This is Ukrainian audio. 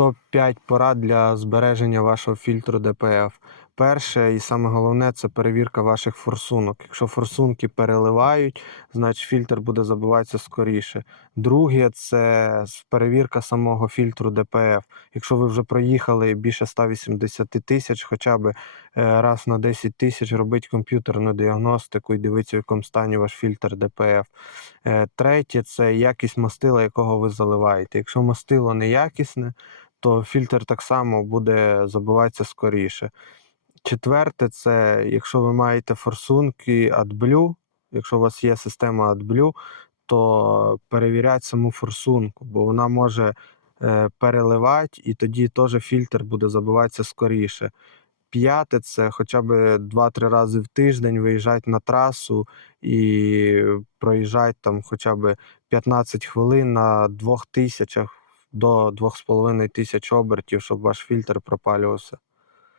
топ-5 порад для збереження вашого фільтру ДПФ. Перше і саме головне це перевірка ваших форсунок. Якщо форсунки переливають, значить фільтр буде забиватися скоріше. Друге це перевірка самого фільтру ДПФ. Якщо ви вже проїхали більше 180 тисяч, хоча б е, раз на 10 тисяч робити комп'ютерну діагностику і дивитися, в якому стані ваш фільтр ДПФ. Е, Третє це якість мастила, якого ви заливаєте. Якщо мастило неякісне, то фільтр так само буде забиватися скоріше. Четверте, це якщо ви маєте форсунки AdBlue, якщо у вас є система AdBlue, то перевіряйте саму форсунку, бо вона може е, переливати, і тоді теж фільтр буде забиватися скоріше. П'яте це хоча б 2-3 рази в тиждень виїжджати на трасу і проїжджати там хоча б 15 хвилин на 2000 до 2500 тисяч обертів, щоб ваш фільтр пропалювався.